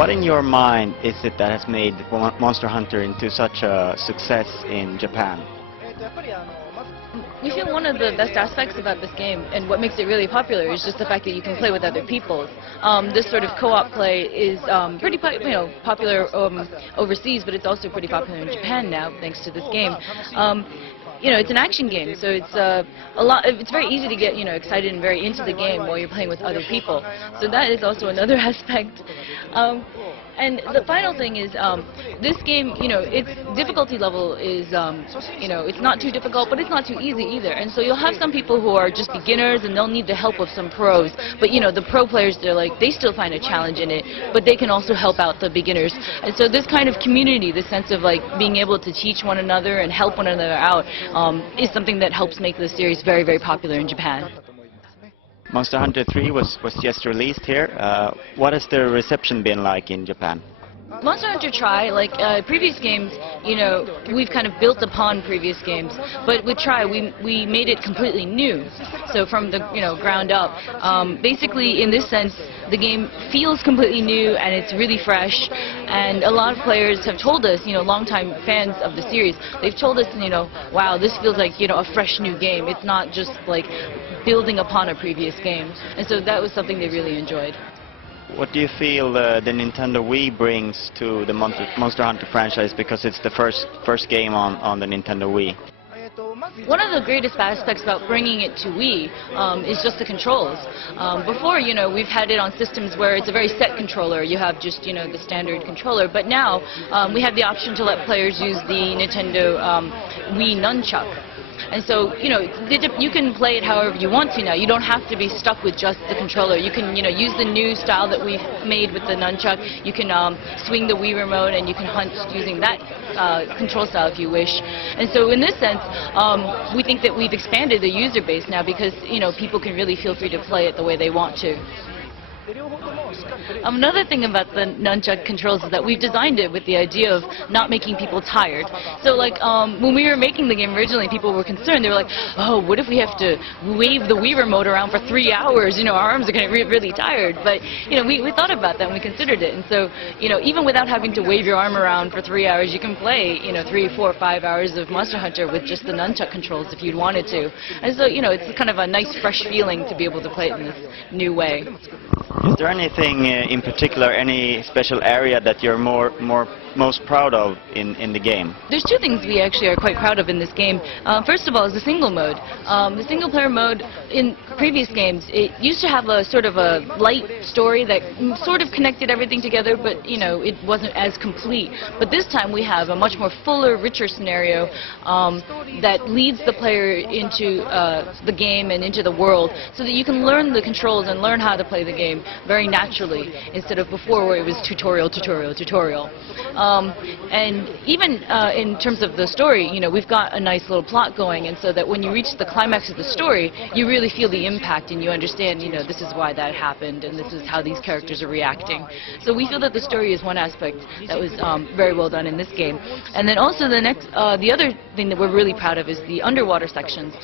What in your mind is it that has made Monster Hunter into such a success in Japan? We feel one of the best aspects about this game and what makes it really popular is just the fact that you can play with other people. This sort of co-op play is pretty popular overseas, but it's also pretty popular in Japan now thanks to this game. It's an action game, so it's it's very easy to get excited and very into the game while you're playing with other people. So that is also another aspect. And the final thing is, this game, its difficulty level is, it's not too difficult, but it's not too easy either. And so you'll have some people who are just beginners, and they'll need the help of some pros. But, the pro players, they still find a challenge in it, but they can also help out the beginners. And so this kind of community, this sense of, being able to teach one another and help one another out, is something that helps make this series very, very popular in Japan. Monster Hunter 3 was just released here. What has the reception been like in Japan? Monster Hunter Tri, like previous games, we've kind of built upon previous games, but with Tri, we made it completely new. So from the ground up, basically in this sense, the game feels completely new and it's really fresh. And a lot of players have told us, longtime fans of the series, they've told us, wow, this feels like a fresh new game. It's not just like building upon a previous game. And so that was something they really enjoyed. What do you feel the Nintendo Wii brings to the Monster Hunter franchise, because it's the first game on the Nintendo Wii? One of the greatest aspects about bringing it to Wii is just the controls. Before, we've had it on systems where it's a very set controller. You have just, the standard controller. But now, we have the option to let players use the Nintendo Wii Nunchuck. And so, you can play it however you want to now. You don't have to be stuck with just the controller. You can, use the new style that we've made with the nunchuck. You can swing the Wii remote and you can hunt using that control style if you wish. And so in this sense, we think that we've expanded the user base now because, people can really feel free to play it the way they want to. Another thing about the nunchuck controls is that we've designed it with the idea of not making people tired. So when we were making the game originally, people were concerned. They were like, oh, what if we have to wave the Wii remote around for 3 hours? Our arms are going to get really tired. But, we thought about that and we considered it. And so, even without having to wave your arm around for 3 hours, you can play, 3, 4, 5 hours of Monster Hunter with just the nunchuck controls if you'd wanted to. And so, it's kind of a nice, fresh feeling to be able to play it in this new way. Is there anything in particular, any special area that you're most proud of in the game? There's two things we actually are quite proud of in this game. First of all is the single mode. The single player mode in previous games, it used to have a sort of a light story that sort of connected everything together, but it wasn't as complete. But this time we have a much more fuller, richer scenario that leads the player into the game and into the world, so that you can learn the controls and learn how to play the game very naturally, instead of before where it was tutorial, tutorial, tutorial. And even in terms of the story, we've got a nice little plot going, and so that when you reach the climax of the story, you really feel the impact and you understand, this is why that happened and this is how these characters are reacting. So we feel that the story is one aspect that was very well done in this game. And then also the other thing that we're really proud of is the underwater sections.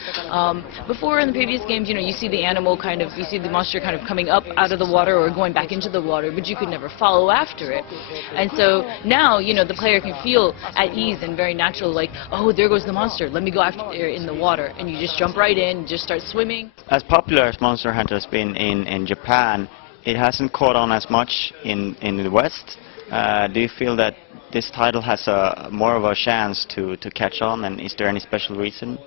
Before in the previous games, you see the animal you see the monster kind of coming up out of the water or going back into the water, but you could never follow after it. And so now, the player can feel at ease and very natural, like, oh, there goes the monster, let me go after it in the water. And you just jump right in, just start swimming. As popular as Monster Hunter has been in Japan, it hasn't caught on as much in the West. Do you feel that this title has more of a chance to catch on, and is there any special reason?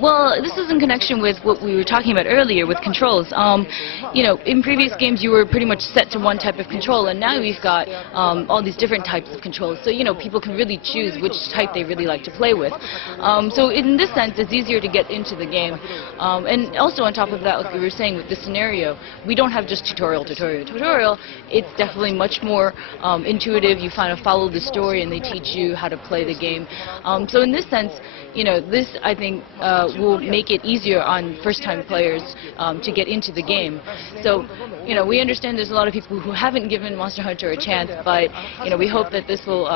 Well, this is in connection with what we were talking about earlier with controls. In previous games you were pretty much set to one type of control, and now we've got all these different types of controls. So, people can really choose which type they really like to play with. So in this sense, it's easier to get into the game. And also on top of that, like we were saying with the scenario, we don't have just tutorial, tutorial, tutorial. It's definitely much more intuitive. You kind of follow the story and they teach you how to play the game. So in this sense, this, I think, will make it easier on first-time players to get into the game. So, we understand there's a lot of people who haven't given Monster Hunter a chance, but, we hope that this will,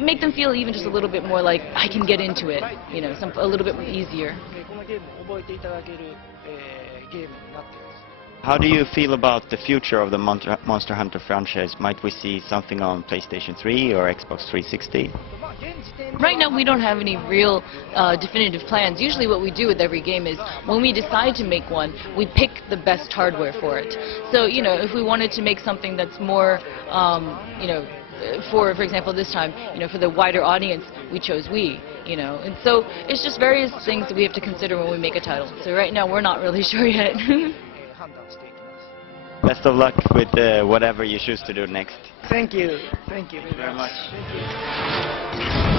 make them feel even just a little bit more like, I can get into it, a little bit easier. How do you feel about the future of the Monster Hunter franchise? Might we see something on PlayStation 3 or Xbox 360? Right now, we don't have any real definitive plans. Usually what we do with every game is when we decide to make one, we pick the best hardware for it. So, you know, if we wanted to make something that's more, you know, for example, this time, you know, for the wider audience, we chose Wii, you know. And so it's just various things that we have to consider when we make a title. So right now, we're not really sure yet. Best of luck with whatever you choose to do next. Thank you. Thank you very much. Thank you.